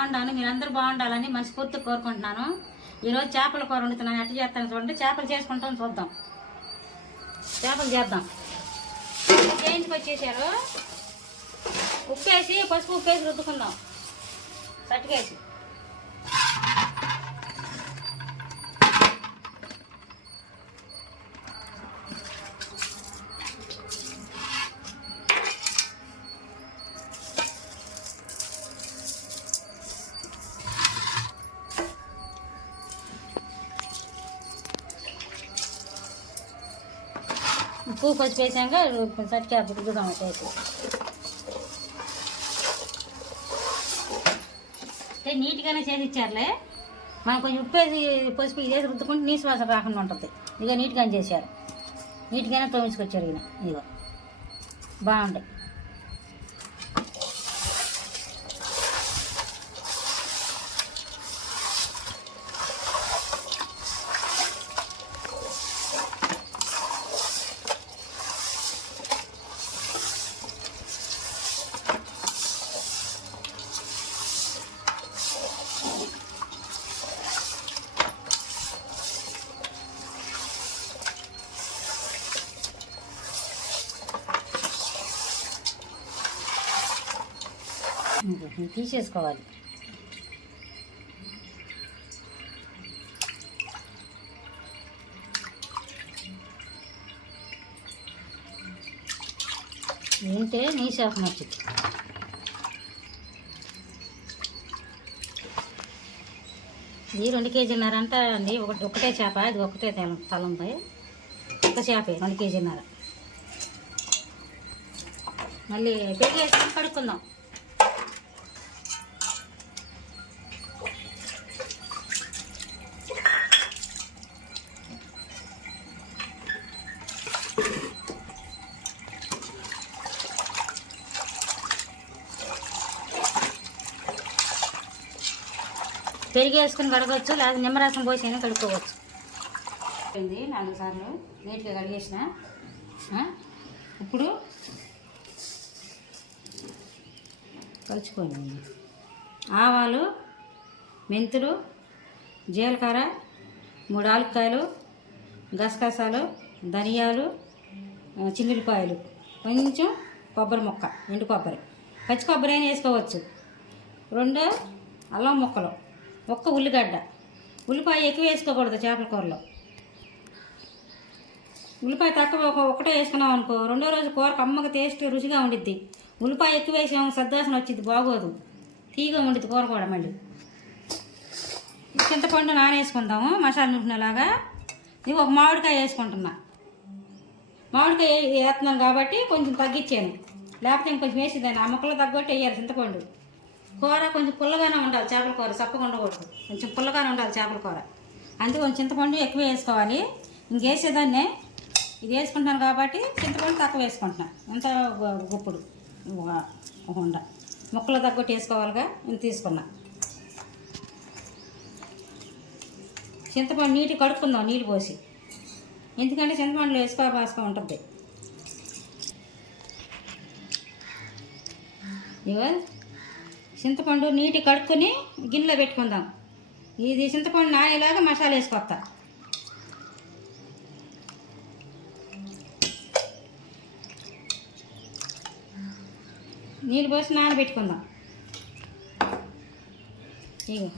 బాగుండాను, మీరందరూ బాగుండాలని మనస్ఫూర్తిగా కోరుకుంటున్నాను. ఈరోజు చేపల కూర వండుతున్నాను. ఎట్లా చేస్తాను చూడండి. చేపలు చేసుకుంటాం, చూద్దాం. చేపలు చేద్దాం. చేయించుకు వచ్చేసారు. ఉప్పేసి పసుపు ఉప్పేసి రుద్దుకుందాం. సట్టుకేసి ఉప్పు పసుపు వేసాక సట్టిగా రుద్దుదాం. చేసి అంటే నీట్గానే చేసి ఇచ్చారులే. మనం కొంచెం ఉప్పు వేసి పసుపు వేసి రుద్దుకుంటే నీసు వాసన రాకుండా ఉంటుంది. ఇక నీట్గానే చేశారు. నీట్గానే తోమించుకొచ్చారు. ఇదిగో బాగుంటాయి. తీసేసుకోవాలి. ఏంటే నీ షాప్ నచ్చింది. ఇది 2 కేజీన్నర అంట అండి. ఒకటే చేప. ఇది ఒకటే తల ఉంది. ఒక చేపే 2 కేజీన్నర. మళ్ళీ పెరిగి వేసుకొని కడుక్కుందాం. పెరిగి వేసుకుని కడగవచ్చు, లేదా నిమ్మరసం పోసి అయినా కడుక్కోవచ్చు. 4 సార్లు నీట్గా కడిగేసిన. ఇప్పుడు కలుచుకోండి. ఆవాలు, మెంతులు, జీలకర్ర, 3 ఆలుకాయలు, గసగసాలు, ధనియాలు, చిల్లుపాయలు, కొంచెం కొబ్బరి ముక్క, ఎండు కొబ్బరి, పచ్చి కొబ్బరి అయినా వేసుకోవచ్చు. 2 అల్లం ముక్కలు, 1 ఉల్లిగడ్డ. ఉల్లిపాయ ఎక్కువ వేసుకోకూడదు చేపల కూరలో. ఉల్లిపాయ తక్కువ ఒకటే వేసుకున్నాం అనుకో, 2వ రోజు కూర కమ్మగా టేస్ట్ రుచిగా ఉండిద్ది. ఉల్లిపాయ ఎక్కువ వేసాము సద్దాసన వచ్చింది, బాగోదు. తీగా ఉండిద్ది కూర కూడా. మళ్ళీ చింతపండు నానేసుకుందాము మసాలా నూనెలాగా. ఇది 1 మామిడికాయ వేసుకుంటున్నా. మామిడికాయ వేస్తున్నాను కాబట్టి కొంచెం తగ్గించాను, లేకపోతే ఇంకొంచెం వేసేదాన్ని. ఆ ముక్కలు తగ్గట్టు వేయాలి చింతపండు. కూర కొంచెం పుల్లగానే ఉండాలి. చేపల కూర చప్పగా ఉండకూడదు, కొంచెం పుల్లగానే ఉండాలి చేపల కూర. అందుకే కొంచెం చింతపండు ఎక్కువ వేసుకోవాలి. ఇంకేసేదాన్నే ఇది వేసుకుంటున్నాను కాబట్టి చింతపండు తక్కువ వేసుకుంటున్నాను. అంత గుప్పుడు ఉండ ముక్కలు తగ్గట్టు వేసుకోవాలిగా. నేను తీసుకున్నా. చింతపండు నీటి కడుక్కుందాం నీళ్ళు పోసి, ఎందుకంటే చింతపండులో వేసుకో ఉంటుంది. ఇవో చింతపండు నీటి కడుక్కొని గిన్నెలో పెట్టుకుందాం. ఇది చింతపండు నానేలాగా మసాలా వేసుకొస్తా. నీళ్ళు పోసి నానబెట్టుకుందాం. ఇగో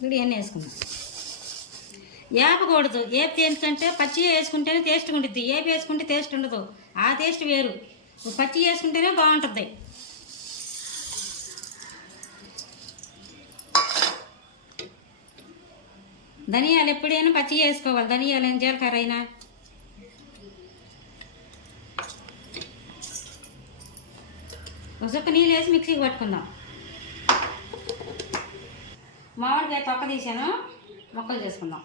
ఇప్పుడు ఇవన్నీ వేసుకుందాం. ఏపకూడదు. ఏపి ఎందుకంటే పచ్చి వేసుకుంటేనే టేస్ట్గా ఉంటుంది. ఏపి వేసుకుంటే టేస్ట్ ఉండదు. ఆ టేస్ట్ వేరు. పచ్చి వేసుకుంటేనే బాగుంటుంది. ధనియాలు ఎప్పుడైనా పచ్చి వేసుకోవాలి. ధనియాలు జీలకర్ర అయినా. ఒక చుక్క నీళ్ళు వేసి మిక్సీకి పట్టుకుందాం. మామిడికాయ తొక్క తీసాను, ముక్కలు చేసుకుందాం.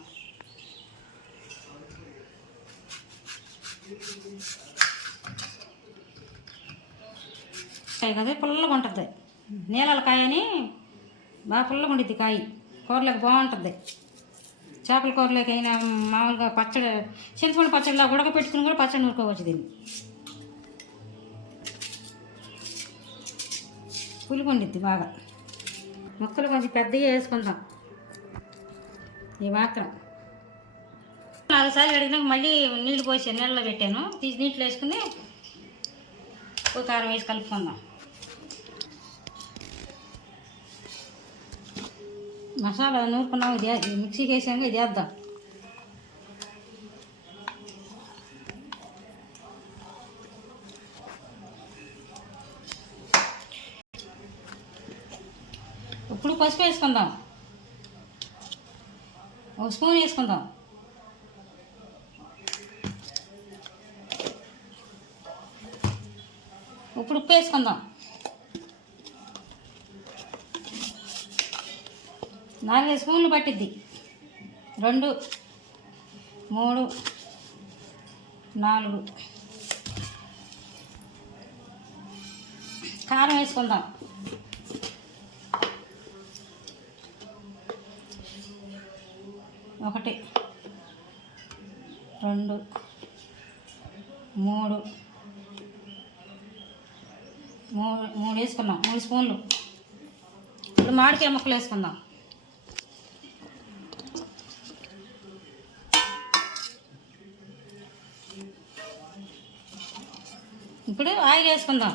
కాయ కదా పుల్లగా ఉంటుంది, నీళ్ళ కాయ అని బాగా పుల్లగా ఉండిద్ది కాయ, కూరలోకి బాగుంటుంది. చేపల కూరలోకి అయినా మామూలుగా పచ్చడి, చింతపండు పచ్చడిలా ఉడకపెట్టుకుని కూడా పచ్చడి నూరుకోవచ్చు. దీన్ని పులుపు ఉండిద్ది బాగా. ముక్కలు కొంచెం పెద్దగా వేసుకుందాం. ఈ మాత్రం 4 సార్లు కడిగినాక మళ్ళీ నీళ్ళు పోసి నీళ్ళలో పెట్టాను, తీసి నీటిలో వేసుకుని ఉప్పు కారం వేసి కలుపుకుందాం. మసాలా నూరుకున్నాం, ఇది మిక్సీకి వేసాక ఇది వేద్దాం. ఇప్పుడు పసుపు వేసుకుందాం, 1 స్పూన్ వేసుకుందాం. ఇప్పుడు ఉప్పు వేసుకుందాం. 4 స్పూన్లు పట్టిద్ది. 2 3 4. కారం వేసుకుందాం. 1 2 3 వేసుకున్నాం, 3 స్పూన్లు. ఇప్పుడు మామిడికాయ ముక్కలు వేసుకుందాం. ఇప్పుడు ఆయిల్ వేసుకుందాం.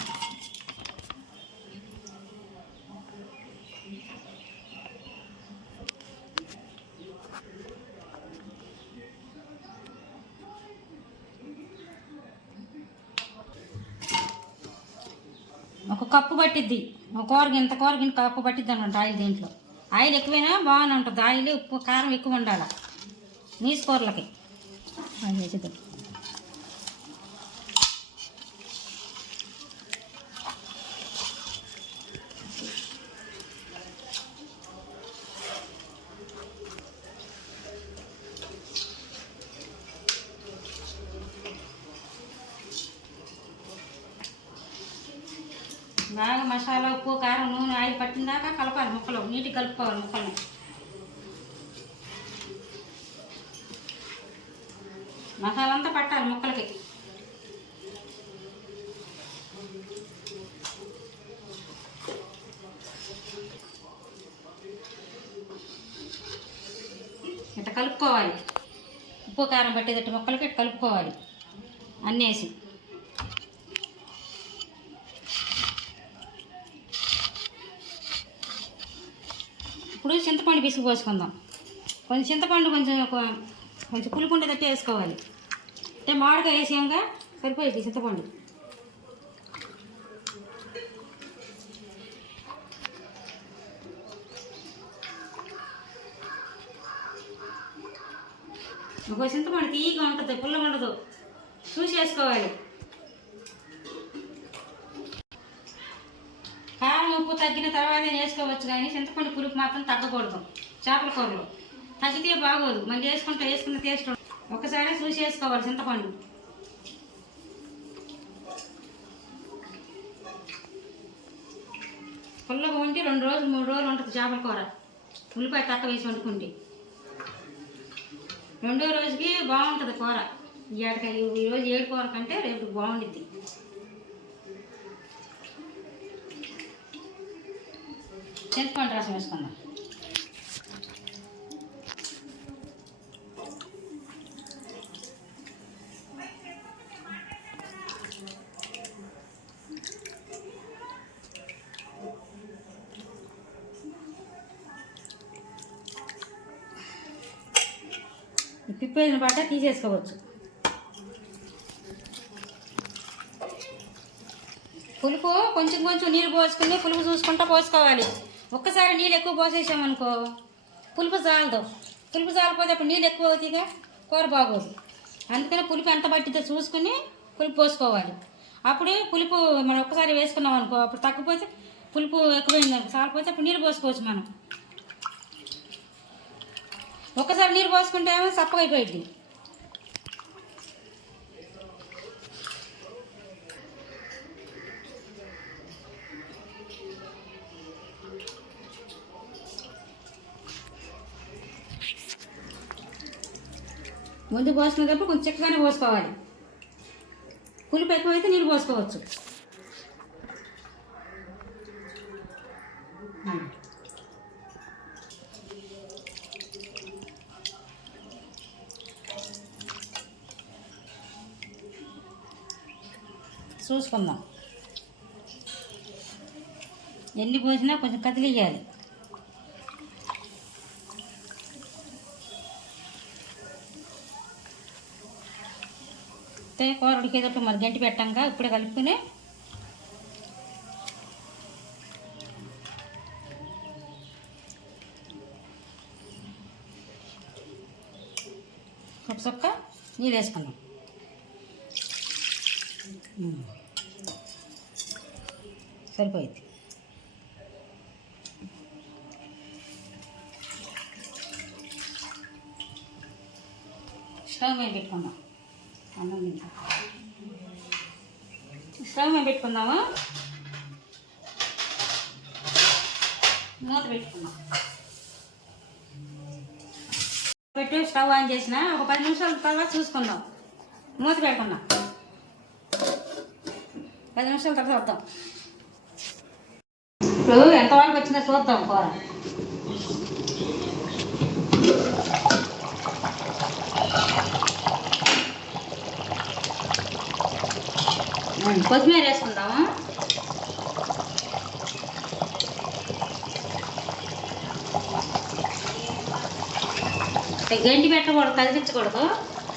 ఒక కప్పు పట్టిద్ది, ఒక ఇంత కూరగిన కప్పు పట్టిద్ది అనమాట ఆయిల్. దీంట్లో ఆయిల్ ఎక్కువైనా బాగానే ఉంటుంది. ఆయిల్ ఉప్పు కారం ఎక్కువ ఉండాలి నీసు కూరలకి. అది వేసిద్దాం. బాగా మసాలా ఉప్పు కారం నూనె ఆయిల్ పట్టిందాకా కలపాలి. ముక్కలు నీట్గా కలుపుకోవాలి. ముక్కల్ని మసాలా అంతా పట్టాలి ముక్కలకి. ఇట్లా కలుపుకోవాలి. ఉప్పు కారం పట్టేటట్టు ముక్కలకి ఇట్లా కలుపుకోవాలి అన్నీ వేసి. ఇప్పుడు చింతపండు పిసుకు పోసుకుందాం. కొంచెం చింతపండు కొంచెం పులుపు ఉండేటట్టు వేసుకోవాలి. అంటే మామిడికాయ వేసాక సరిపోయింది చింతపండు. ఒక చింతపండు తీయగా ఉంటుంది, పుల్లగా ఉండదు, చూసి వేసుకోవాలి. కారం ఉప్పు తగ్గిన తర్వాత వేసుకోవచ్చు, కానీ చింతపండు పులుపు మాత్రం తగ్గకూడదు. చేపల కూరలో తగ్గితే బాగోదు. మళ్ళీ వేసుకున్న టేస్ట్ ఒకసారి చూసి వేసుకోవాలి చింతపండు. పుల్లగా ఉంటే 2 రోజులు 3 రోజులు ఉంటుంది చేపల కూర. ఉల్లిపాయ తక్కువ వేసి వండుకుంటే 2వ రోజుకి బాగుంటుంది కూర. ఈరోజు 7 కూర కంటే రేపు బాగుండిద్ది. చింతపండు రసం వేసుకుందాం. పిప్పేసిన బట్ట తీసేసుకోవచ్చు. పులుపు కొంచెం నీళ్ళు పోసుకుని పులుపు చూసుకుంటూ పోసుకోవాలి. ఒక్కసారి నీళ్ళు ఎక్కువ పోసేసామనుకో పులుపు చాలదు. పులుపు చాలకపోతే అప్పుడు నీళ్ళు ఎక్కువ అవుతాయిగా, కూర బాగోదు. అందుకని పులుపు ఎంత పట్టిద్దో చూసుకుని పులుపు పోసుకోవాలి. అప్పుడు పులుపు మనం ఒక్కసారి వేసుకున్నాం అనుకో, అప్పుడు తగ్గిపోతే పులుపు ఎక్కువైంది అనుకో చాలపోతే అప్పుడు నీళ్ళు పోసుకోవచ్చు మనం. ఒక్కసారి నీరు పోసుకుంటే ఏమో చప్పగా అయిపోయింది. ముందు పోసుకునేటప్పుడు కొంచెం చిక్కగానే పోసుకోవాలి. పులుపు ఎక్కువైతే నీళ్ళు పోసుకోవచ్చు. చూసుకుందాం. ఎన్ని పోసినా కొంచెం కదిలియాలి. కూర ఉడికేటప్పుడు మరి గంటి పెట్టాక ఇప్పుడే కలుపుకుని ఒక చొక్క నీళ్ళు వేసుకున్నాం. సరిపోయింది. స్టవ్ మీద పెట్టుకుందాం. అన్నం స్టవ్ మీద పెట్టుకుందాము. మూత పెట్టుకుందాం. పెట్టి స్టవ్ ఆన్ చేసిన ఒక 10 నిమిషాల తర్వాత చూసుకుందాం. మూత పెట్టుకుందాం. 10 నిమిషాల తర్వాత వద్దాం. ఇప్పుడు ఎంతవరకు వచ్చిందో చూద్దాం. కూర కొత్తిమీర వేసుకుందాము. గంటి పెట్టకూడదు, కదిలించకూడదు.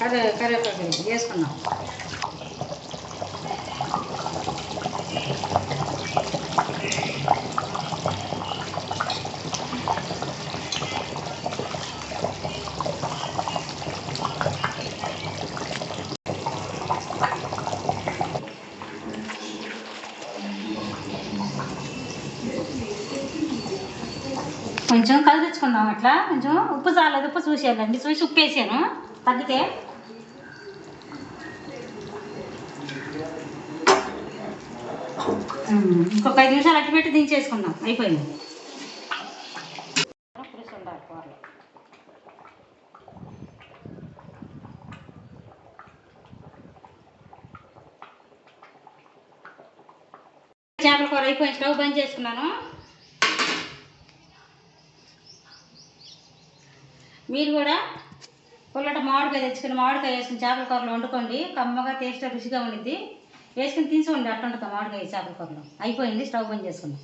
కరివేపాకు వేసుకున్నాం. కొంచెం కదిలించుకుందాం. అట్లా కొంచెం ఉప్పు చాలేదు. ఉప్పు చూసేయాలండి. చూసి ఉప్పు వేసాను. తగ్గితే ఇంకొక 5 నిమిషాలు అట్టి పెట్టి దించేసుకుందాం. అయిపోయింది. పులుసు ఉండాలి కూరలో. చేపల కూర అయిపోయింది. స్టవ్ బంద్ చేసుకున్నాను. మీరు కూడా పుల్లట మామిడికాయ తెచ్చుకుని మామిడికాయ వేసుకుని చేపల కూరలో వండుకోండి. కమ్మగా టేస్ట్గా రుచిగా ఉండిద్ది. వేసుకుని తీసుకోండి. అట్లా ఉంటుంది మామిడికాయ చేపల కూరలో. అయిపోయింది. స్టవ్ బంద్ చేసుకుందాం.